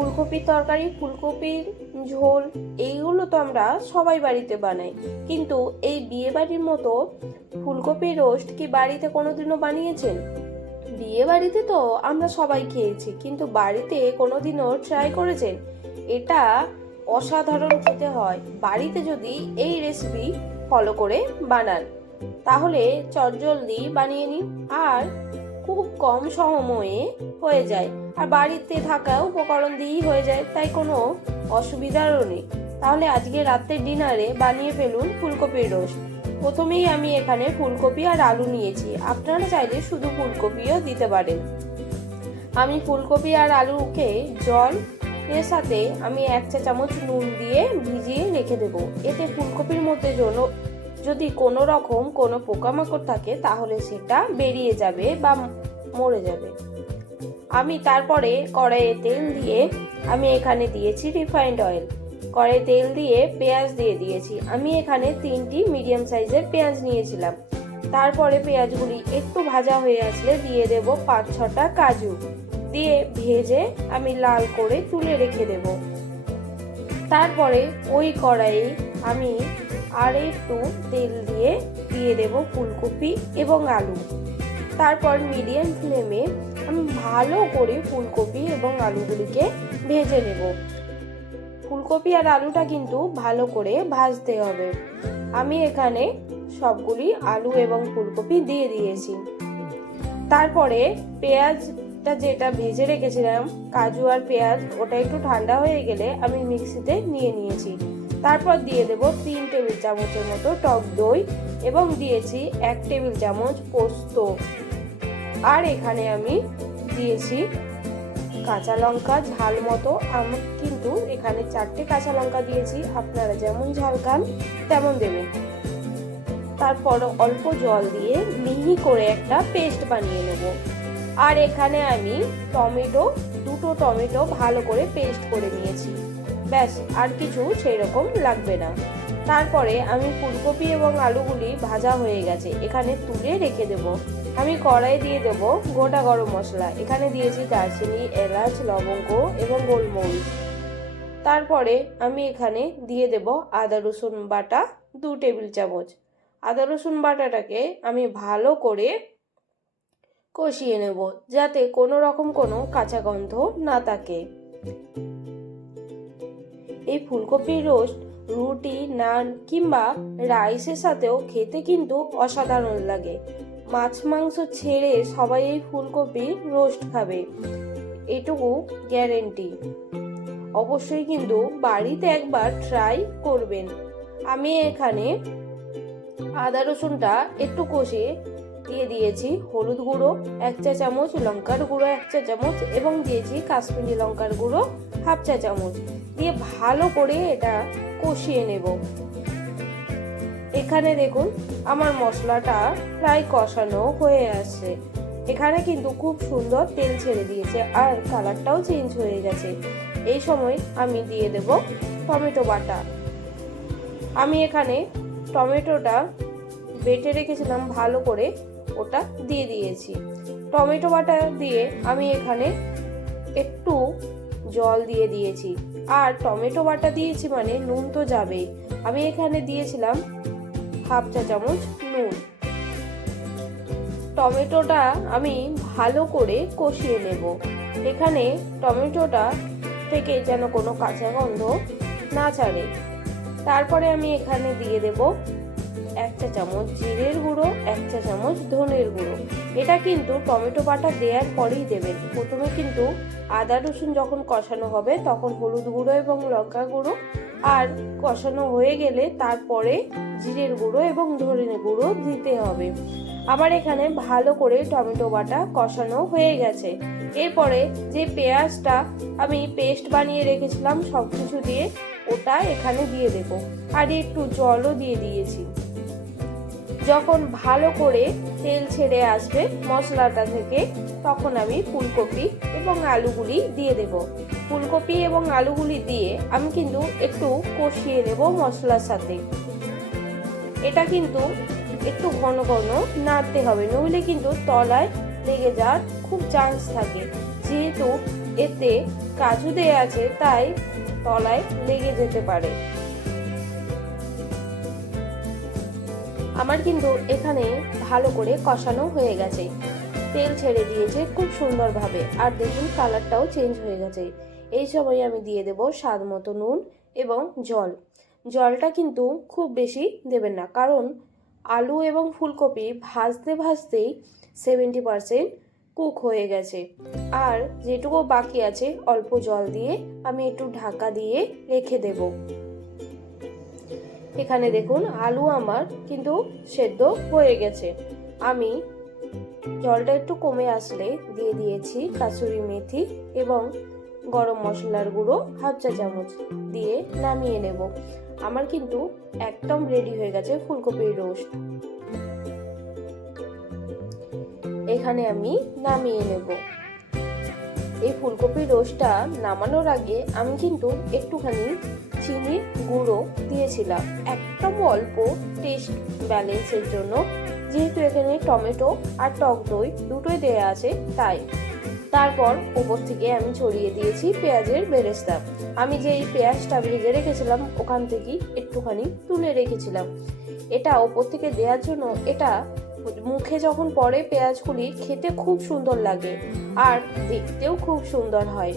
ফুলকপির তরকারি ফুলকপির ঝোল এইগুলো তো আমরা সবাই বাড়িতে বানাই। কিন্তু এই বিয়ে বাড়ির মতো ফুলকপির রোস্ট কি বাড়িতে কোনোদিনও বানিয়েছেন? বিয়ে বাড়িতে তো আমরা সবাই খেয়েছি, কিন্তু বাড়িতে কোনোদিনও ট্রাই করেছেন? এটা অসাধারণ খেতে হয়। বাড়িতে যদি এই রেসিপি ফলো করে বানান, তাহলে চটজলদি বানিয়ে নিন। আর খুব কম সময়ে হয়ে যায়। আর বাড়িতে থাকা উপকরণ দিয়েই হয়ে যায়, তাই কোনো অসুবিধারও নেই। তাহলে আজকে রাতের ডিনারে বানিয়ে ফেলুন ফুলকপির রোস্ট। প্রথমেই আমি এখানে ফুলকপি আর আলু নিয়েছি। আপনারা চাইলে শুধু ফুলকপিও দিতে পারেন। আমি ফুলকপি আর আলুকে জল এর সাথে আমি এক চা চামচ নুন দিয়ে ভিজিয়ে রেখে দেব। এতে ফুলকপির মধ্যে জন্য যদি কোনো রকম কোনো পোকামাকড় থাকে, তাহলে সেটা বেরিয়ে যাবে বা মরে যাবে। আমি তারপরে কড়াইয়ে তেল দিয়ে আমি এখানে দিয়েছি রিফাইন্ড অয়েল কড়াই তেল দিয়ে পেঁয়াজ দিয়ে দিয়েছি। আমি এখানে তিনটি মিডিয়াম সাইজের পেঁয়াজ নিয়েছিলাম। তারপরে পেঁয়াজগুলি একটু ভাজা হয়ে আসলে দিয়ে দেব পাঁচ ছটা কাজু। দিয়ে ভেজে আমি লাল করে তুলে রেখে দেব। তারপরে ওই কড়াইয়ে আমি আর একটু তেল দিয়ে দিয়ে দেব ফুলকপি এবং আলু। তারপর মিডিয়াম ফ্লেমে আমি ভালো করে ফুলকপি এবং আলুগুলিকে ভেজে নেব। ফুলকপি আর আলুটা কিন্তু ভালো করে ভাজতে হবে। আমি এখানে সবগুলি আলু এবং ফুলকপি দিয়ে দিয়েছি। তারপরে পেঁয়াজটা যেটা ভেজে রেখেছিলাম, কাজু আর পেঁয়াজ, ওটা একটু ঠান্ডা হয়ে গেলে আমি মিক্সিতে নিয়ে নিয়েছি। তারপর দিয়ে দেব তিন টেবিল চামচের মতো টক দই এবং দিয়েছি এক টেবিল চামচ পোস্ত। আর এখানে আমি দিয়েছি কাঁচা লঙ্কা, ঝাল মতো। আমি কিন্তু এখানে চারটে কাঁচা লঙ্কা দিয়েছি। আপনারা যেমন ঝাল খান, তেমন দেবেন। তারপর অল্প জল দিয়ে মিহি করে একটা পেস্ট বানিয়ে নেব। আর এখানে আমি টমেটো, দুটো টমেটো ভালো করে পেস্ট করে নিয়েছি। ব্যাস, আর কিছু সেই রকম লাগবে না। তারপরে আমি ফুলকপি এবং আলুগুলি ভাজা হয়ে গেছে। এখানে তুলে রেখে দেব। আমি কড়াই দিয়ে দেব গোটা গরম মশলা। এখানে দিয়েছি দারচিনি, এলাচ, লবঙ্গ এবং গোলমরিচ। তারপরে আমি এখানে দিয়ে দেব আদা, রসুন বাটা দু টেবিল চামচ। আদা, রসুন বাটাটাকে আমি ভালো করে কষিয়ে নেব যাতে কোনো রকম কোনো কাঁচা গন্ধ না থাকে। এই ফুলকপির রোস্ট, রুটি, নান কিংবা রাইসের সাথেও খেতে কিন্তু অসাধারণ লাগে। মাছ মাংস ছেড়ে সবাই এই ফুলকপি রোস্ট খাবে। এটুকু গ্যারেন্টি অবশ্যই কিন্তু বাড়িতে একবার ট্রাই করবেন। আমি এখানে আদা রসুনটা একটু কষে দিয়ে দিয়েছি, হলুদ গুঁড়ো এক চা চামচ, লঙ্কার গুঁড়ো এক চা চামচ এবং দিয়েছি কাশ্মীরি লঙ্কার গুঁড়ো হাফ চা চামচ। দিয়ে ভালো করে এটা কষিয়ে নেব। এখানে দেখুন, আমার মশলাটা প্রায় কষানো হয়ে আসছে। এখানে কিন্তু খুব সুন্দর তেল ছেড়ে দিয়েছে আর কালারটাও চেঞ্জ হয়ে গেছে। এই সময় আমি দিয়ে দেব টমেটো বাটা। আমি এখানে টমেটোটা বেটে রেখেছিলাম, ভালো করে ওটা দিয়ে দিয়েছি। টমেটো বাটা দিয়ে আমি এখানে একটু জল দিয়ে দিয়েছি। আর টমেটো বাটা দিয়েছি মানে নুন তো যাবেই। আমি এখানে দিয়েছিলাম হাফ চা চামচ নুন। টমেটোটা আমি ভালো করে কষিয়ে নেব। এখানে টমেটোটা থেকে যেন কোনো কাঁচা গন্ধ না ছাড়ে। তারপরে আমি এখানে দিয়ে দেব এক চা চামচ জিরের গুঁড়ো, এক চা চামচ ধনের গুঁড়ো। এটা কিন্তু টমেটো বাটা দেওয়ার পরেই দেবেন। প্রথমে কিন্তু আদা রসুন যখন কষানো হবে, তখন হলুদ গুঁড়ো এবং লঙ্কা গুঁড়ো আর কষানো হয়ে গেলে তারপরে জিরের গুঁড়ো এবং ধনে গুঁড়ো দিতে হবে। আবার এখানে ভালো করে টমেটো বাটা কষানো হয়ে গেছে। এরপরে যে পেঁয়াজটা আমি পেস্ট বানিয়ে রেখেছিলাম সব কিছু দিয়ে ওটা এখানে দিয়ে দেবো। আর একটু জলও দিয়ে দিয়েছি। যখন ভালো করে তেল ছেড়ে আসবে মশলাটা থেকে, তখন আমি ফুলকপি এবং আলুগুলি দিয়ে দেব। ফুলকপি এবং আলুগুলি দিয়ে আমি কিন্তু একটু কষিয়ে নেব মশলার সাথে। এটা কিন্তু একটু ঘন ঘন নাড়তে হবে, নইলে কিন্তু তলায় লেগে যাওয়ার খুব চান্স থাকে। যেহেতু এতে কাজু দেয়া আছে, তাই তলায় লেগে যেতে পারে। আমার কিন্তু এখানে ভালো করে কষানো হয়ে গেছে। তেল ছেড়ে দিয়েছে খুব সুন্দরভাবে। আর দেখুন, কালারটাও চেঞ্জ হয়ে গেছে। এই সময় আমি দিয়ে দেব স্বাদ মতো নুন এবং জল। জলটা কিন্তু খুব বেশি দেবেন না। কারণ আলু এবং ফুলকপি ভাজতে ভাজতেই সেভেন্টি পারসেন্ট কুক হয়ে গেছে। আর যেটুকু বাকি আছে, অল্প জল দিয়ে আমি একটু ঢাকা দিয়ে রেখে দেব। এখানে দেখুন আলু আমার কিন্তু সেদ্ধ হয়ে গেছে। আমি জলটা একটু কমে আসলে দিয়ে দিয়েছি কাসুরি মেথি এবং গরম মশলার গুঁড়ো হাফ চা চামচ দিয়ে নামিয়ে নেব। আমার কিন্তু একদম রেডি হয়ে গেছে ফুলকপির রোস্ট। এখানে আমি নামিয়ে নেব। এই ফুলকপির রোস্টটা নামানোর আগে আমি কিন্তু একটুখানি চিনি গুঁড়ো দিয়েছিলাম। একদম অল্প টেস্ট ব্যালেন্সের জন্য। যেহেতু এখানে টমেটো আর টক দই দুটোই দেয়া আছে, তাই। তারপর ওপর থেকে আমি ছড়িয়ে দিয়েছি পেঁয়াজের বেরেস্তা। আমি যে এই পেঁয়াজটা ভেজে রেখেছিলাম, ওখান থেকেই একটুখানি তুলে রেখেছিলাম। এটা ওপর থেকে দেওয়ার জন্য এটা মুখে যখন পরে পেঁয়াজগুলি খেতে খুব সুন্দর লাগে আর দেখতেও খুব সুন্দর হয়।